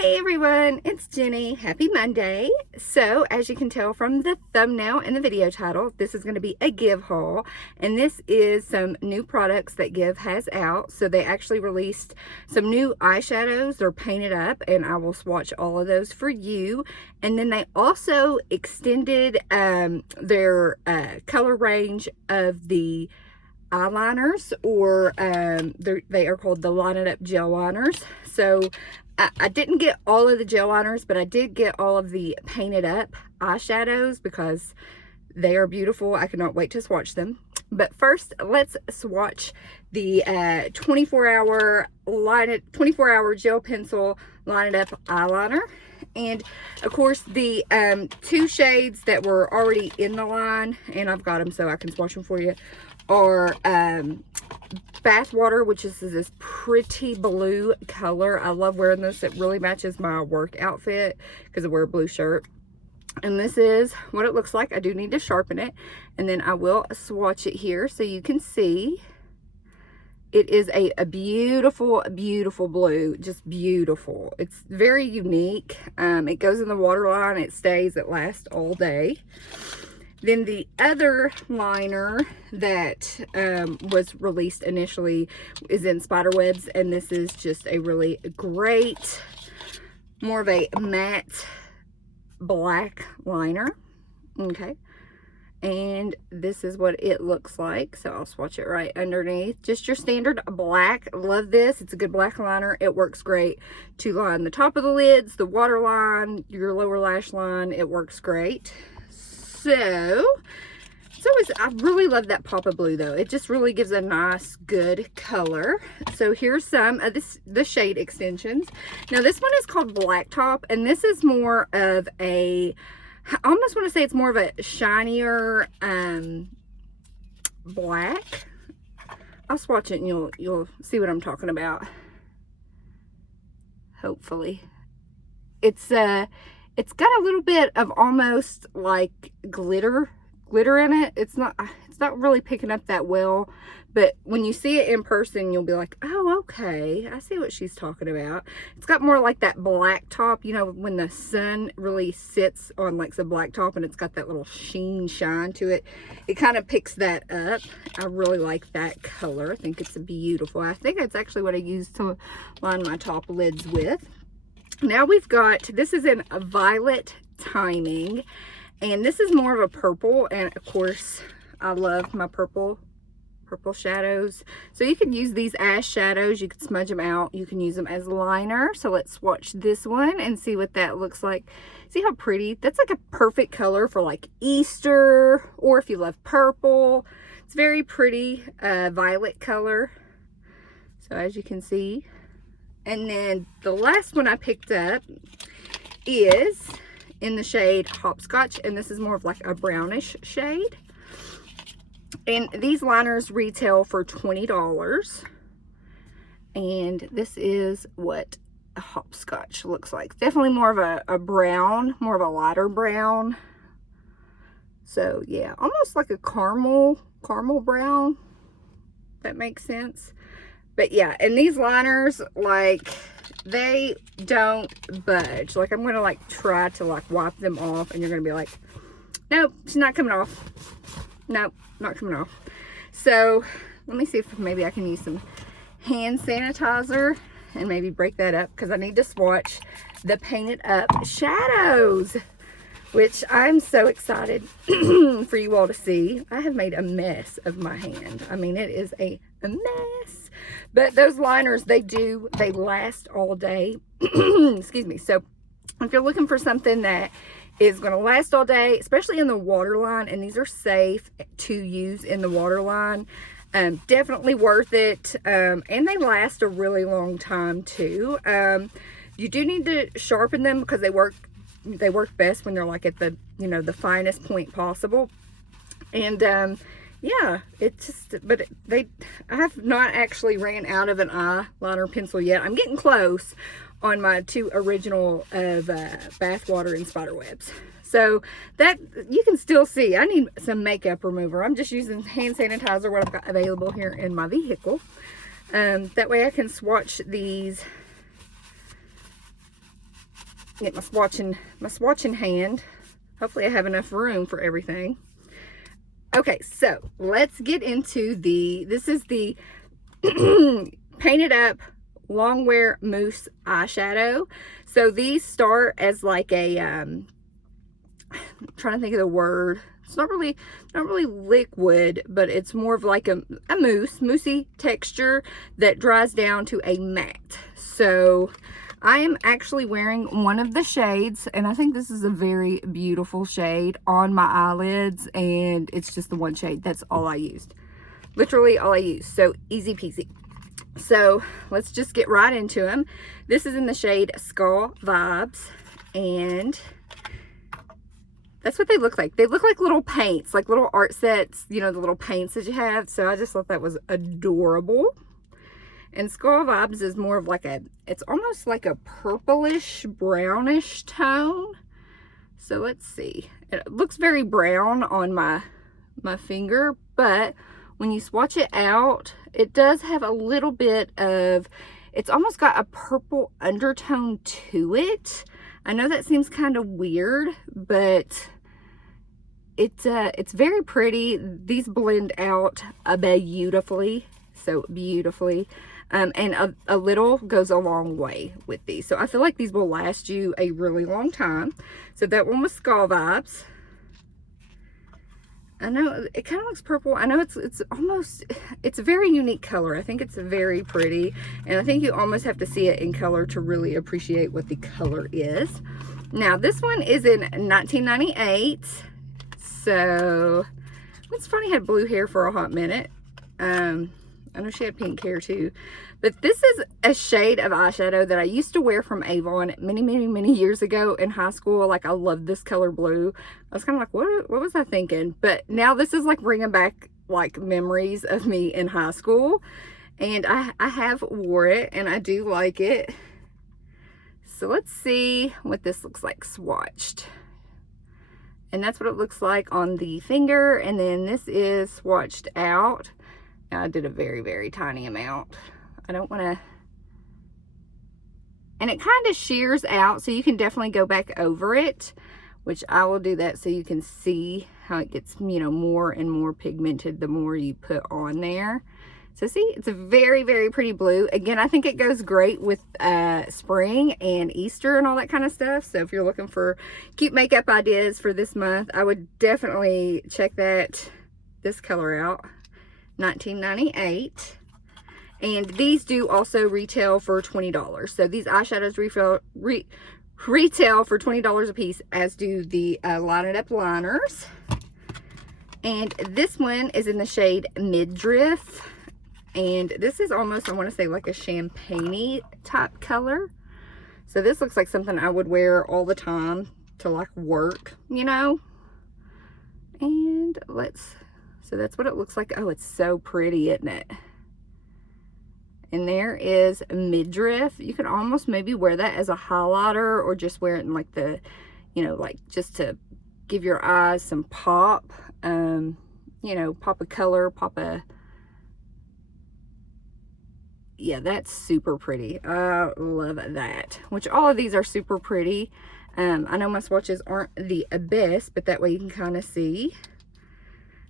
Hey everyone, it's Jenny. Happy Monday. So as you can tell from the thumbnail and the video title, this is going to be a Gxve haul, and this is some new products that Gxve has out. So they actually released some new eyeshadows. They're painted up, and I will swatch all of those for you. And then they also extended their color range of the eyeliners, or they are called the Line It Up gel liners. So I didn't get all of the gel liners, but I did get all of the painted up eyeshadows because they are beautiful. I cannot wait to swatch them. But first, let's swatch the 24-hour gel pencil Line It Up eyeliner. And of course, the two shades that were already in the line, and I've got them so I can swatch them for you, are BATHWATER, which is this pretty blue color. I love wearing this. It really matches my work outfit because I wear a blue shirt. And this is what it looks like. I do need to sharpen it, and then I will swatch it here so you can see. It is a beautiful, beautiful blue. Just beautiful. It's very unique. It goes in the waterline. It stays. It lasts all day. Then the other liner that was released initially is in SPIDERWEBS, and this is just a really great, more of a matte black liner. Okay. And this is what it looks like. So I'll swatch it right underneath. Just your standard black. Love this. It's a good black liner. It works great to line the top of the lids, the waterline, your lower lash line. It works great. I really love that pop of blue though. It just really gives a nice, good color. So here's some of the shade extensions. Now this one is called BLACKTOP, and this is more of I almost want to say it's more of a shinier black. I'll swatch it and you'll see what I'm talking about. Hopefully. It's got a little bit of almost like glitter in it. It's not really picking up that well, but when you see it in person, you'll be like, oh, okay, I see what she's talking about. It's got more like that black top, you know, when the sun really sits on like the black top and it's got that little shine to it. It kind of picks that up. I really like that color. I think it's beautiful. I think that's actually what I use to line my top lids with. Now we've got, this is in a violet timing, and this is more of a purple, and of course I love my purple shadows. So you can use these as shadows, you can smudge them out, you can use them as liner. So let's swatch this one and see what that looks like. See how pretty? That's like a perfect color for like Easter, or if you love purple. It's very pretty violet color. So as you can see. And then the last one I picked up is in the shade HOPSCOTCH, and this is more of like a brownish shade. And these liners retail for $20. And this is what a HOPSCOTCH looks like. Definitely more of a brown, more of a lighter brown. So yeah, almost like a caramel brown. That makes sense. But yeah, and these liners, like, they don't budge. Like, I'm going to, like, try to, like, wipe them off, and you're going to be like, nope, it's not coming off. Nope, not coming off. So, let me see if maybe I can use some hand sanitizer and maybe break that up, because I need to swatch the painted up shadows, which I'm so excited for you all to see. I have made a mess of my hand. I mean, it is a mess. But those liners, they last all day. Excuse me. So if you're looking for something that is going to last all day, especially in the waterline, and these are safe to use in the waterline, definitely worth it. And they last a really long time too. You do need to sharpen them because they work best when they're like at the, you know, the finest point possible. And yeah, it's just, but I have not actually ran out of an eyeliner pencil yet. I'm getting close on my two original of BATHWATER and SPIDERWEBS. So that, you can still see, I need some makeup remover. I'm just using hand sanitizer, what I've got available here in my vehicle. That way I can swatch these get my swatching hand. Hopefully I have enough room for everything. Okay, so let's get into this is the Painted Up Longwear Mousse eyeshadow. So these start as like a I'm trying to think of the word. It's not really liquid, but it's more of like a moussey texture that dries down to a matte. So I am actually wearing one of the shades, and I think this is a very beautiful shade on my eyelids, and it's just the one shade. That's all I used. Literally all I used. So easy peasy. So let's just get right into them. This is in the shade SKA Vibes, and that's what they look like. They look like little paints, like little art sets, you know, the little paints that you have. So I just thought that was adorable. And SKA Vibes is more of like it's almost like a purplish, brownish tone. So let's see. It looks very brown on my finger, but when you swatch it out, it does have a little bit of, it's almost got a purple undertone to it. I know that seems kind of weird, but it's very pretty. These blend out beautifully, so beautifully. And a little goes a long way with these. So I feel like these will last you a really long time. So that one was SKA Vibes. I know it kind of looks purple. I know it's a very unique color. I think it's very pretty. And I think you almost have to see it in color to really appreciate what the color is. Now this one is in 1998. So it's funny, had blue hair for a hot minute. I know she had pink hair too, but this is a shade of eyeshadow that I used to wear from Avon many years ago in high school. Like, I love this color blue. I was kind of like, what was I thinking? But now this is like bringing back like memories of me in high school, and I have wore it and I do like it. So let's see what this looks like swatched. And that's what it looks like on the finger, and then this is swatched out. I did a very tiny amount. I don't want to, and it kind of shears out, so you can definitely go back over it, which I will do that so you can see how it gets, you know, more and more pigmented the more you put on there. So see, it's a very pretty blue. Again, I think it goes great with spring and Easter and all that kind of stuff. So if you're looking for cute makeup ideas for this month, I would definitely check this color out. 1998, and these do also retail for $20. So these eyeshadows retail for $20 a piece, as do the Line It Up liners. And this one is in the shade MIDRIFF, and this is almost, I want to say, like a champagne-y type color. So this looks like something I would wear all the time to like work, you know. And so that's what it looks like. Oh, it's so pretty, isn't it? And there is MIDRIFF. You could almost maybe wear that as a highlighter, or just wear it in like the, you know, like just to give your eyes some pop. You know, pop a color, yeah, that's super pretty. I love that. Which all of these are super pretty. I know my swatches aren't the best, but that way you can kind of see.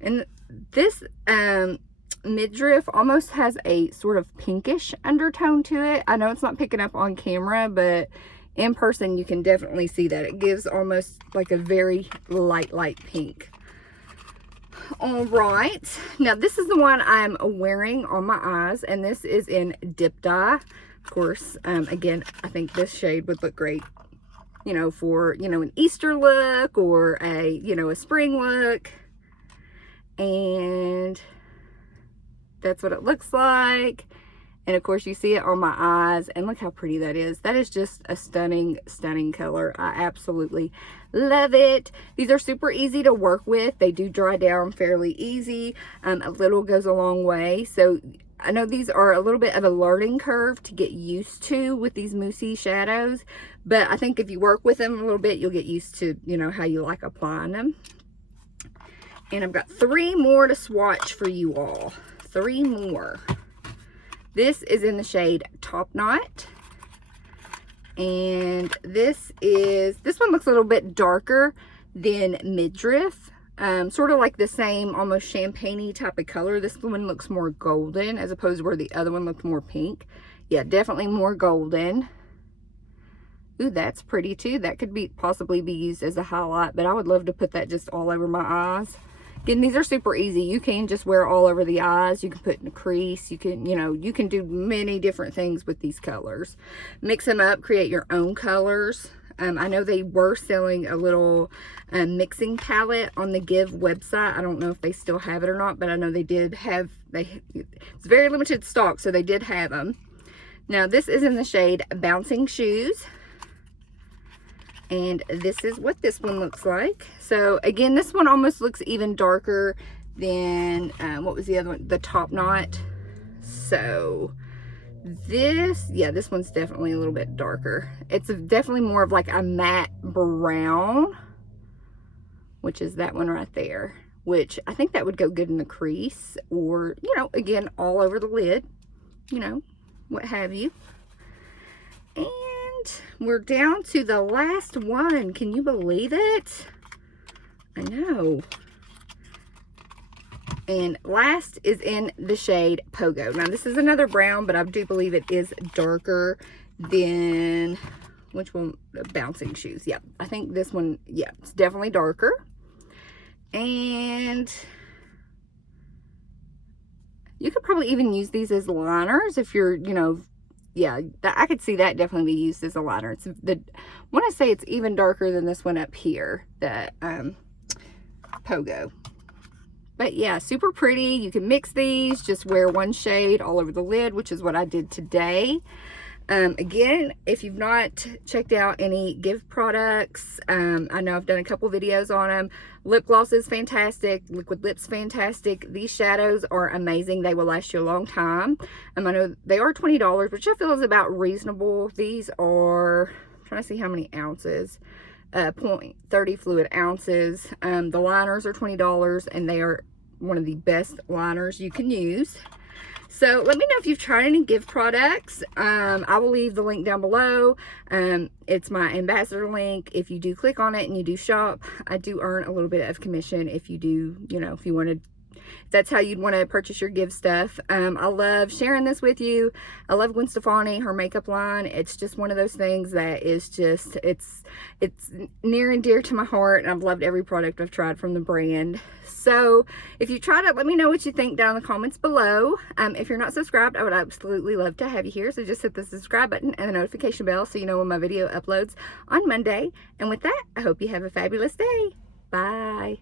And this MIDRIFF almost has a sort of pinkish undertone to it. I know it's not picking up on camera, but in person you can definitely see that. It gives almost like a very light pink. All right, now this is the one I'm wearing on my eyes, and this is in Dip Dye. Of course, again, I think this shade would look great, you know, for, you know, an Easter look or a, you know, a spring look. And that's what it looks like. And of course you see it on my eyes, and look how pretty that is. That is just a stunning color. I absolutely love it. These are super easy to work with. They do dry down fairly easy. A little goes a long way. So I know these are a little bit of a learning curve to get used to with these moussey shadows, but I think if you work with them a little bit, you'll get used to, you know, how you like applying them. And I've got 3 more to swatch for you all. 3 more. This is in the shade TOPKNOT. And this one looks a little bit darker than MIDRIFF. Sort of like the same almost champagne-y type of color. This one looks more golden as opposed to where the other one looked more pink. Yeah, definitely more golden. Ooh, that's pretty too. That could be possibly be used as a highlight, but I would love to put that just all over my eyes. Again, these are super easy. You can just wear all over the eyes. You can put in a crease. You can, you know, you can do many different things with these colors. Mix them up, create your own colors. I know they were selling a little mixing palette on the Gxve website. I don't know if they still have it or not, but I know they did have, it's very limited stock, so they did have them. Now, this is in the shade Bouncing Shoes. And this is what this one looks like. So again, this one almost looks even darker than, what was the other one? The TOPKNOT. So this, yeah, this one's definitely a little bit darker. It's definitely more of like a matte brown, which is that one right there, which I think that would go good in the crease or, you know, again, all over the lid, you know, what have you. And we're down to the last one. Can you believe it? I know. And last is in the shade Pogo. Now this is another brown, but I do believe it is darker than, which one? Bouncing Shoes. Yeah, I think this one, yeah, it's definitely darker. And you could probably even use these as liners if you're, you know, yeah, I could see that definitely be used as a liner. It's the, when I say it's even darker than this one up here, the Pogo. But yeah, super pretty. You can mix these, just wear one shade all over the lid, which is what I did today. Again, if you've not checked out any Gxve products, I know I've done a couple videos on them. Lip gloss is fantastic. Liquid lips fantastic. These shadows are amazing. They will last you a long time. I know they are $20, which I feel is about reasonable. These are, I'm trying to see how many ounces. 0.30 fluid ounces. The liners are $20, and they are one of the best liners you can use. So let me know if you've tried any Gxve products. I will leave the link down below. It's my ambassador link. If you do click on it and you do shop, I do earn a little bit of commission if you do, you know, if you want to, if that's how you'd want to purchase your Gxve stuff. I love sharing this with you. I love Gwen Stefani, her makeup line. It's just one of those things that is just, it's near and dear to my heart, and I've loved every product I've tried from the brand. So if you tried it, let me know what you think down in the comments below. If you're not subscribed, I would absolutely love to have you here. So just hit the subscribe button and the notification bell so you know when my video uploads on Monday. And with that, I hope you have a fabulous day. Bye.